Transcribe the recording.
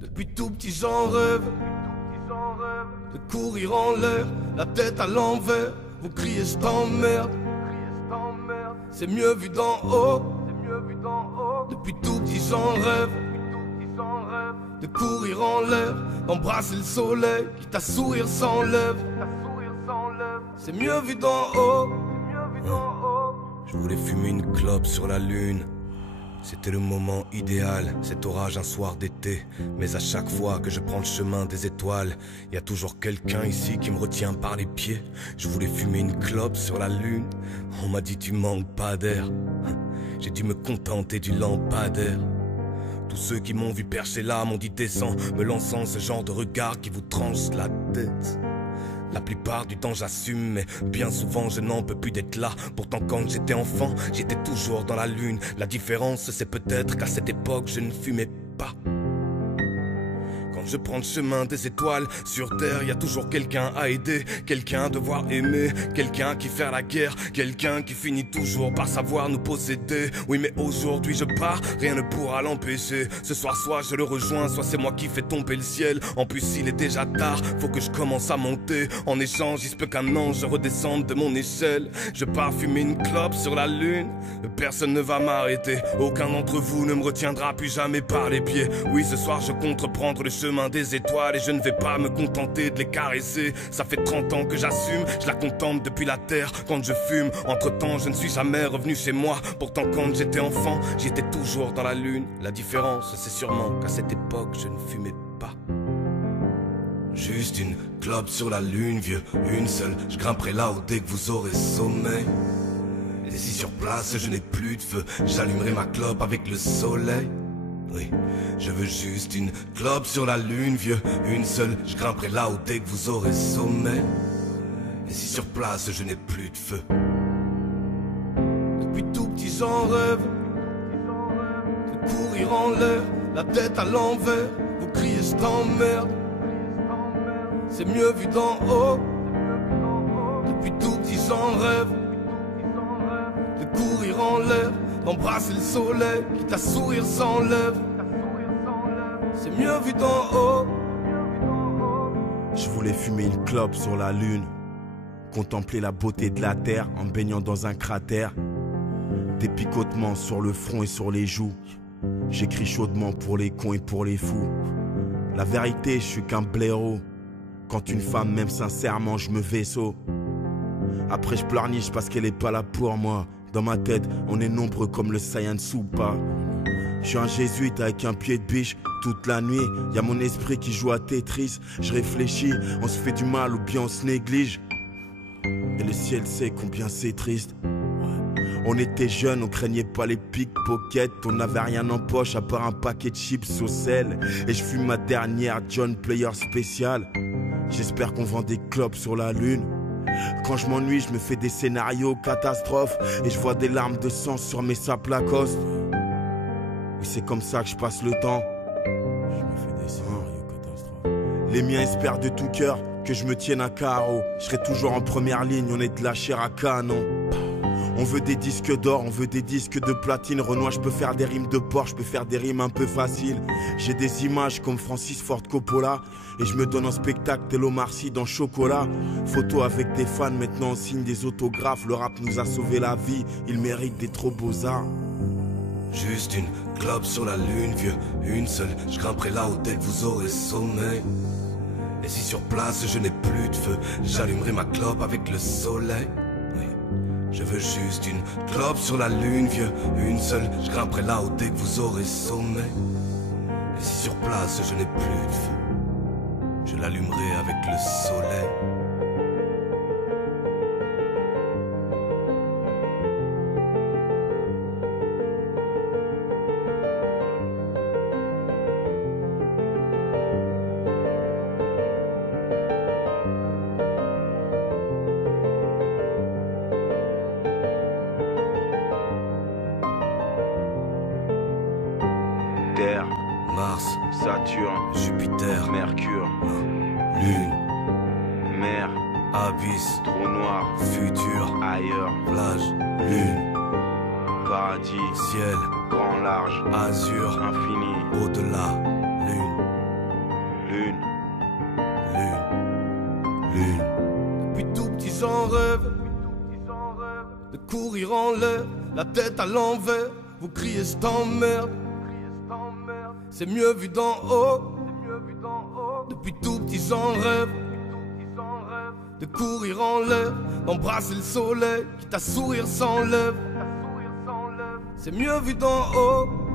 Depuis tout petit j'en rêve de courir en l'air, la tête à l'envers. Vous criez je t'emmerde, c'est mieux vu d'en haut. Depuis tout petit j'en rêve de courir en l'air, d'embrasser le soleil, quitte à sourire sans lèvres. C'est mieux vu d'en haut. Je voulais fumer une clope sur la lune. C'était le moment idéal, cet orage un soir d'été. Mais à chaque fois que je prends le chemin des étoiles, y a toujours quelqu'un ici qui me retient par les pieds. Je voulais fumer une clope sur la lune. On m'a dit tu manques pas d'air. J'ai dû me contenter du lampadaire. Tous ceux qui m'ont vu percher là m'ont dit descends, me lançant ce genre de regard qui vous tranche la tête. La plupart du temps j'assume, mais bien souvent je n'en peux plus d'être là. Pourtant quand j'étais enfant, j'étais toujours dans la lune. La différence c'est peut-être qu'à cette époque je ne fumais pas. Quand je prends le chemin des étoiles, sur terre y a toujours quelqu'un à aider, quelqu'un à devoir aimer, quelqu'un qui fait la guerre, quelqu'un qui finit toujours par savoir nous posséder. Oui mais aujourd'hui je pars, rien ne pourra l'empêcher. Ce soir soit je le rejoins, soit c'est moi qui fais tomber le ciel. En plus il est déjà tard, faut que je commence à monter. En échange il se peut qu'un ange redescende de mon échelle. Je pars fumer une clope sur la lune, personne ne va m'arrêter. Aucun d'entre vous ne me retiendra plus jamais par les pieds. Oui ce soir je compte reprendre le chemin des étoiles et je ne vais pas me contenter de les caresser. Ça fait 30 ans que j'assume, je la contemple depuis la terre quand je fume. Entre temps je ne suis jamais revenu chez moi. Pourtant quand j'étais enfant, j'étais toujours dans la lune. La différence c'est sûrement qu'à cette époque je ne fumais pas. Juste une clope sur la lune vieux, une seule. Je grimperai là-haut dès que vous aurez sommeil. Et si sur place je n'ai plus de feu, j'allumerai ma clope avec le soleil. Oui, je veux juste une clope sur la lune, vieux, une seule. Je grimperai là-haut dès que vous aurez sommeil. Et si sur place je n'ai plus de feu. Depuis tout petit j'en rêve de courir en l'air, la tête à l'envers. Vous criez je t'emmerde, c'est mieux vu d'en haut. Depuis tout petit j'en rêve de courir en l'air, d'embrasser le soleil, quitte à sourire sans lèvres. C'est mieux vu d'en haut. Je voulais fumer une clope sur la lune, contempler la beauté de la terre en baignant dans un cratère. Des picotements sur le front et sur les joues. J'écris chaudement pour les cons et pour les fous. La vérité, je suis qu'un blaireau. Quand une femme m'aime sincèrement, je me vaisseau. Après je pleurniche parce qu'elle est pas là pour moi. Dans ma tête, on est nombreux comme le Saiyan Soupa. Je suis un jésuite avec un pied de biche. Toute la nuit, y a mon esprit qui joue à Tetris. Je réfléchis, on se fait du mal ou bien on se néglige. Et le ciel sait combien c'est triste. On était jeunes, on craignait pas les pickpockets. On n'avait rien en poche à part un paquet de chips au sel. Et je fume ma dernière John Player spéciale. J'espère qu'on vend des clopes sur la lune. Quand je m'ennuie, je me fais des scénarios catastrophes. Et je vois des larmes de sang sur mes sapes Lacoste. Oui, c'est comme ça que je passe le temps. Je me fais des scénarios catastrophes. Les miens espèrent de tout cœur que je me tienne à carreau. Je serai toujours en première ligne, on est de la chair à canon. On veut des disques d'or, on veut des disques de platine. Renoir, je peux faire des rimes de porc, je peux faire des rimes un peu faciles. J'ai des images comme Francis Ford Coppola. Et je me donne en spectacle tel Omar Sy dans Chocolat. Photo avec des fans, maintenant on signe des autographes. Le rap nous a sauvé la vie, il mérite des trop beaux arts. Juste une clope sur la lune, vieux, une seule. Je grimperai là-haut dès que vous aurez sommeil. Et si sur place je n'ai plus de feu, j'allumerai ma clope avec le soleil. Oui, je veux juste une clope sur la lune, vieux, une seule. Je grimperai là-haut dès que vous aurez sommeil. Et si sur place je n'ai plus de feu, je l'allumerai avec le soleil. Terre, Mars, Saturne, Jupiter, Mercure, Lune, mer, abysse, trou noir, futur, ailleurs, plage, lune, paradis, ciel, grand large, azur, infini. au-delà, lune. Lune, lune. Depuis tout petit j'en rêve de courir en l'air, la tête à l'envers. Vous criez je t'emmerde, c'est mieux vu d'en haut. Depuis tout petit j'en rêve de courir en l'air, d'embrasser le soleil, quitte à sourire sans lèvres. C'est mieux vu d'en haut.